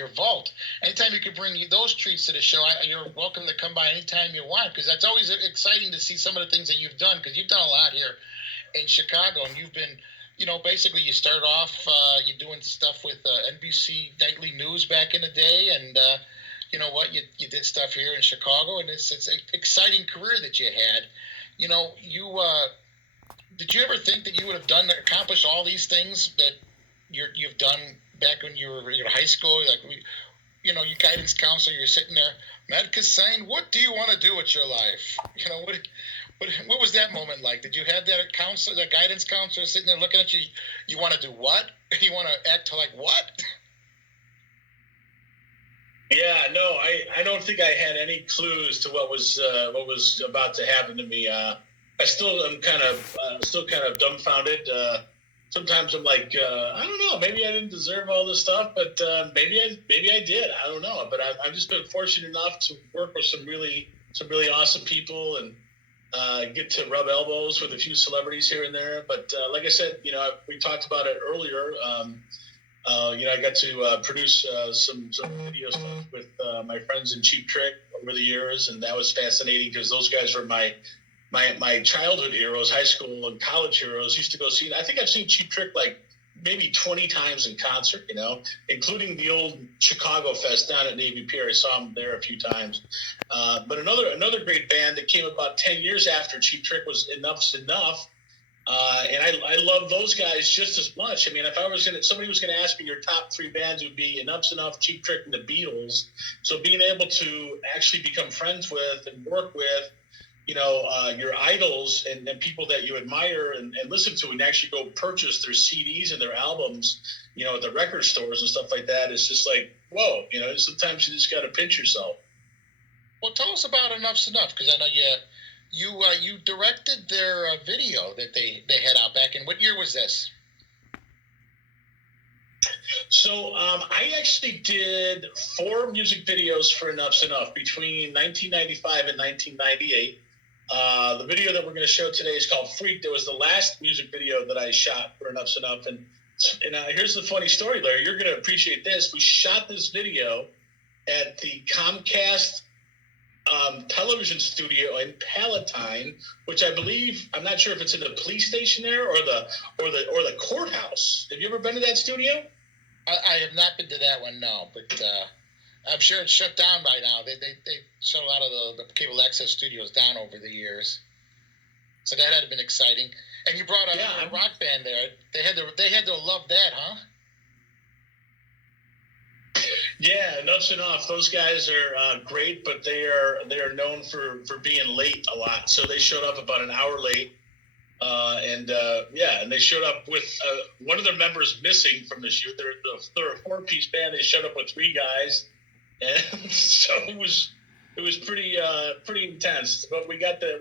your vault. Anytime you could bring those treats to the show, you're welcome to come by anytime you want, because that's always exciting to see some of the things that you've done, because you've done a lot here in Chicago, and you've been, basically you started off, you're doing stuff with NBC Nightly News back in the day, and you know what, you did stuff here in Chicago, and it's an exciting career that you had. Did you ever think that you would have accomplished all these things that you've done back when you were in high school? Like, your guidance counselor, you're sitting there, Matt Kissane, what do you want to do with your life? What was that moment like? Did you have that guidance counselor sitting there looking at you? You want to do what? You want to act like what? Yeah, no, I don't think I had any clues to what was about to happen to me. I still am kind of dumbfounded. Sometimes I'm like, I don't know, maybe I didn't deserve all this stuff, but maybe I did. I don't know, but I've just been fortunate enough to work with some really awesome people and get to rub elbows with a few celebrities here and there. But like I said, we talked about it earlier. I got to produce some video stuff with my friends in Cheap Trick over the years, and that was fascinating because those guys were my childhood heroes, high school and college heroes. Used to go see. I think I've seen Cheap Trick like maybe 20 times in concert, including the old Chicago Fest down at Navy Pier. I saw them there a few times. But another great band that came about 10 years after Cheap Trick was Enuff, Znuff. And I love those guys just as much. I mean, if somebody was going to ask me your top three bands, it would be Enuff, Znuff, Cheap Trick, and the Beatles. So being able to actually become friends with and work with, your idols and people that you admire and listen to, and actually go purchase their CDs and their albums, at the record stores and stuff like that, it's just like, whoa, sometimes you just got to pinch yourself. Well, tell us about Enuff Znuff, because I know you directed their video that they had out back in, what year was this? So I actually did 4 music videos for Enuff Znuff between 1995 and 1998. The video that we're going to show today is called Freak. That was the last music video that I shot for Enuff Znuff. And here's the funny story, Larry. You're going to appreciate this. We shot this video at the Comcast television studio in Palatine, which I believe, I'm not sure if it's in the police station there or the courthouse. Have you ever been to that studio? I have not been to that one, no, but I'm sure it's shut down by now. They shut a lot of the cable access studios down over the years, so that had been exciting. And you brought a rock band there. They had to love that, huh? Yeah, Enuff Znuff. Those guys are great, but they are known for being late a lot. So they showed up about an hour late. And they showed up with one of their members missing from the shoot. They're a 4-piece band. They showed up with 3 guys, and so it was pretty intense. But we got the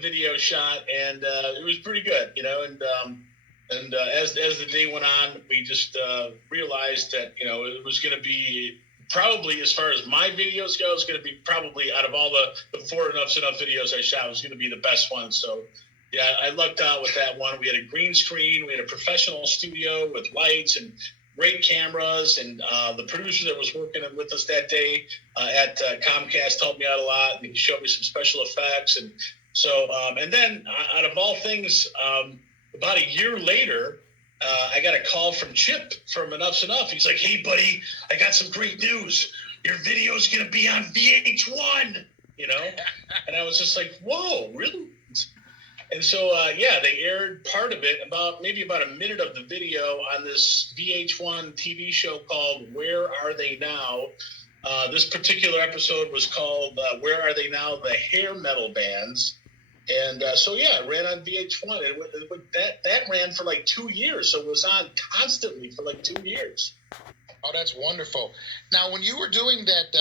video shot, and it was pretty good, And as the day went on, we just realized that it was going to be. Probably, as far as my videos go, it's going to be probably out of all the 4 Enuff Znuff videos I shot, it was going to be the best one. So, yeah, I lucked out with that one. We had a green screen. We had a professional studio with lights and great cameras. And the producer that was working with us that day at Comcast helped me out a lot. And he showed me some special effects. And so, and then out of all things, about a year later, I got a call from Chip from Enuff Znuff. He's like, "Hey, buddy, I got some great news. Your video's going to be on VH1, And I was just like, whoa, really? And so, they aired part of it, maybe about a minute of the video on this VH1 TV show called Where Are They Now? This particular episode was called Where Are They Now? The Hair Metal Bands. And it ran on VH1. That ran for like 2 years. So it was on constantly for like 2 years. Oh, that's wonderful. Now, when you were doing that,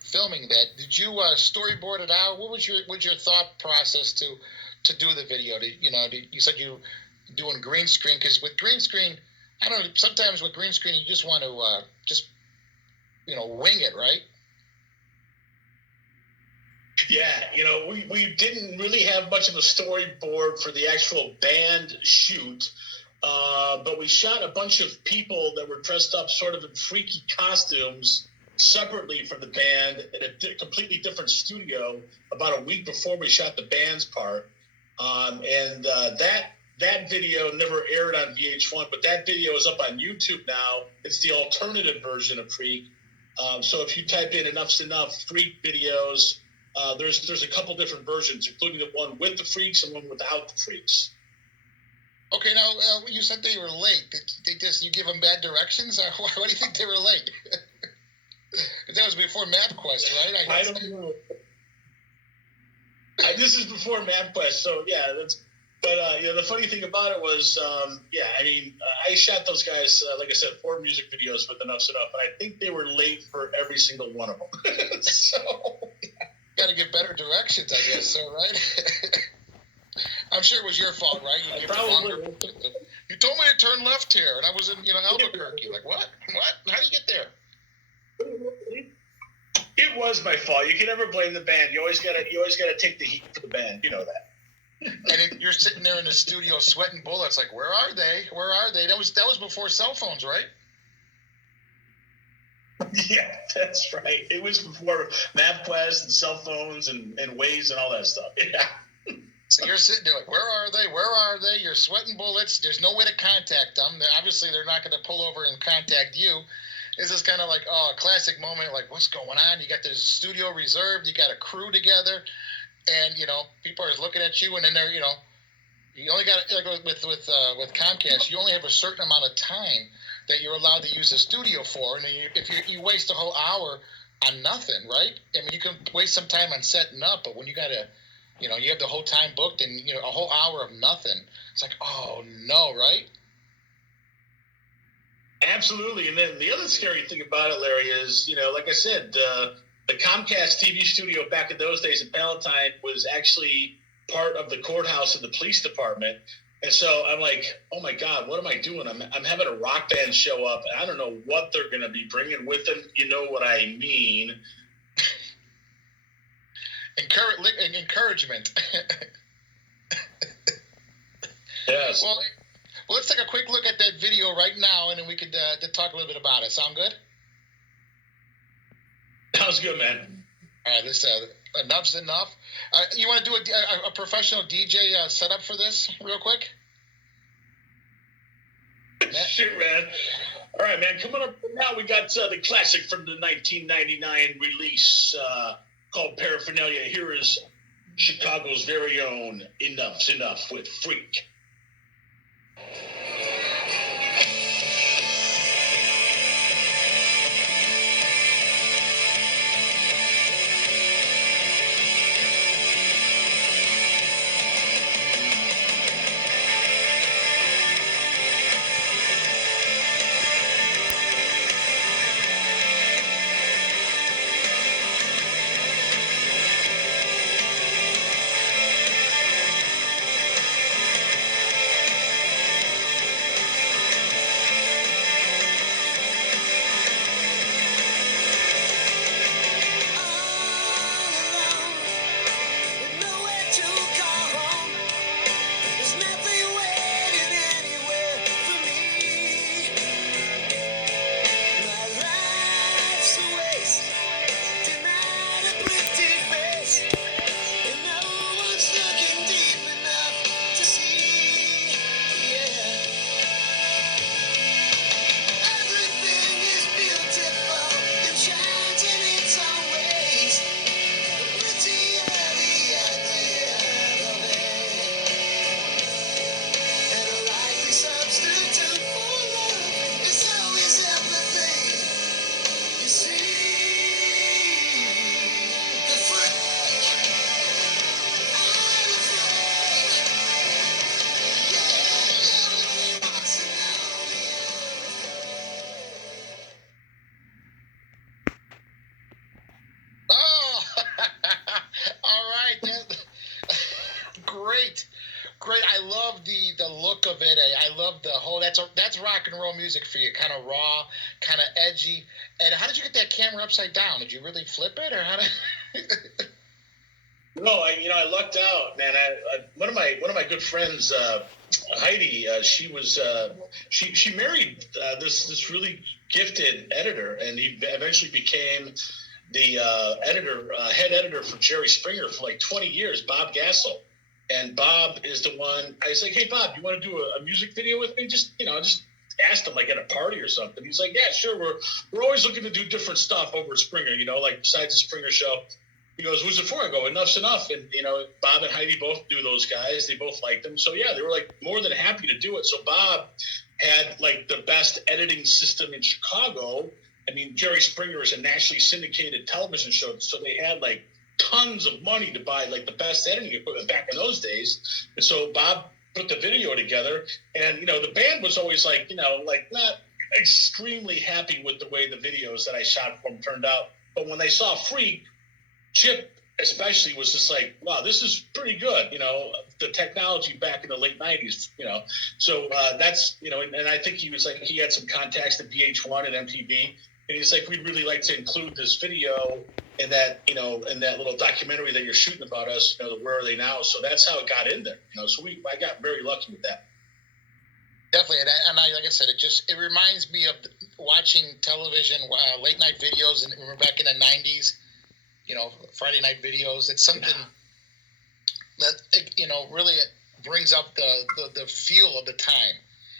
filming that, did you storyboard it out? What was your thought process to do the video? You said you doing green screen, because with green screen, I don't know, sometimes with green screen, you just want to wing it, right? Yeah, we didn't really have much of a storyboard for the actual band shoot. but we shot a bunch of people that were dressed up sort of in freaky costumes separately from the band in a completely different studio about a week before we shot the band's part. And that video never aired on VH1, but that video is up on YouTube now. It's the alternative version of Freak. So if you type in Enuff Znuff Freak videos, there's a couple different versions, including the one with the freaks and one without the freaks. Okay, now you said they were late. Did you give them bad directions? Why do you think they were late? That was before MapQuest, right? I don't know. This is before MapQuest, so yeah, that's. But the funny thing about it was, I shot those guys, like I said, 4 music videos with Enuff Znuff, and I think they were late for every single one of them. So got to give better directions, I guess. So right. I'm sure it was your fault, right? You told me to turn left here, and I was in, Albuquerque. Like, what? How do you get there? It was my fault. You can never blame the band. You always gotta take the heat for the band. You know that. And you're sitting there in the studio sweating bullets. Like, where are they? Where are they? That was before cell phones, right? Yeah, that's right. It was before MapQuest and cell phones and Waze and all that stuff. Yeah. So you're sitting there like, where are they? Where are they? You're sweating bullets. There's no way to contact them. They're not going to pull over and contact you. This is kind of like, a classic moment. Like, what's going on? You got the studio reserved. You got a crew together. And, people are looking at you. And then they're, you only got, like with Comcast, you only have a certain amount of time that you're allowed to use the studio for. And then if you waste a whole hour on nothing, right? I mean, you can waste some time on setting up. But when you got to, you have the whole time booked and, a whole hour of nothing. It's like, oh, no, right? Absolutely. And then the other scary thing about it, Larry, is, like I said, the Comcast TV studio back in those days in Palatine was actually part of the courthouse and the police department. And so I'm like, oh, my God, what am I doing? I'm having a rock band show up. And I don't know what they're going to be bringing with them. You know what I mean? Encouragement. Yes. Well, let's take a quick look at that video right now, and then we could talk a little bit about it. Sound good? Sounds good, man. All right, let's Enuff's Enough. You want to do a professional DJ setup for this real quick? Sure, man. All right, man. Coming up now, we got the classic from the 1999 release called Paraphernalia. Here is Chicago's very own Enuff Znuff with Freak. Great. I love the look of it. I love the whole. That's rock and roll music for you. Kind of raw, kind of edgy. And how did you get that camera upside down? Did you really flip it, or how did? No, I lucked out, man. One of my good friends, Heidi, she married this really gifted editor, and he eventually became the head editor for Jerry Springer for like 20 years, Bob Gassel. And Bob is the one. I was like, hey, Bob, you want to do a music video with me? Just asked him like at a party or something. He's like, yeah, sure. We're always looking to do different stuff over at Springer, like besides the Springer show. He goes, who's it for? I go, Enuff's Enough. And, Bob and Heidi both knew those guys. They both liked them. So, yeah, they were, like, more than happy to do it. So Bob had, like, the best editing system in Chicago. I mean, Jerry Springer is a nationally syndicated television show. So they had, like, tons of money to buy, like, the best editing equipment back in those days. And so Bob put the video together. And, the band was always, like, not extremely happy with the way the videos that I shot for them turned out. But when they saw Freak, Chip especially was just like, wow, this is pretty good. The technology back in the late 90s, So that's, and I think he was like, he had some contacts at VH1 and MTV. And he's like, we'd really like to include this video in that, in that little documentary that you're shooting about us, the Where Are They Now? So that's how it got in there. So I got very lucky with that. Definitely, and I like I said, it reminds me of watching television, late night videos, and back in the 90s. Friday night videos. It's something that, really brings up the feel of the time.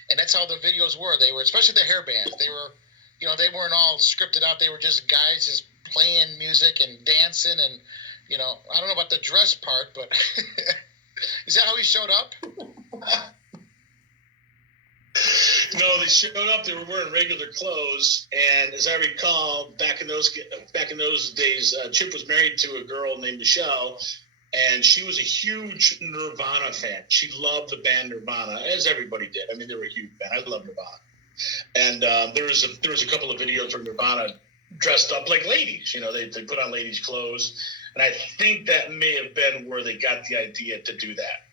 And that's how the videos were. They were, especially the hair bands. They were, they weren't all scripted out. They were just guys just playing music and dancing. And, I don't know about the dress part, but is that how he showed up? No, they showed up. They were wearing regular clothes, and as I recall, back in those days, Chip was married to a girl named Michelle, and she was a huge Nirvana fan. She loved the band Nirvana, as everybody did. I mean, they were a huge band. I love Nirvana, and there was a couple of videos where Nirvana dressed up like ladies. They put on ladies' clothes, and I think that may have been where they got the idea to do that.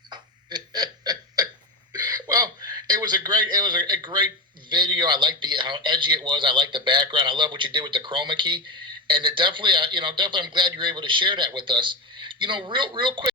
Well, it was a great video. I liked how edgy it was. I liked the background. I love what you did with the chroma key, and it definitely, definitely, I'm glad you were able to share that with us. Real quick.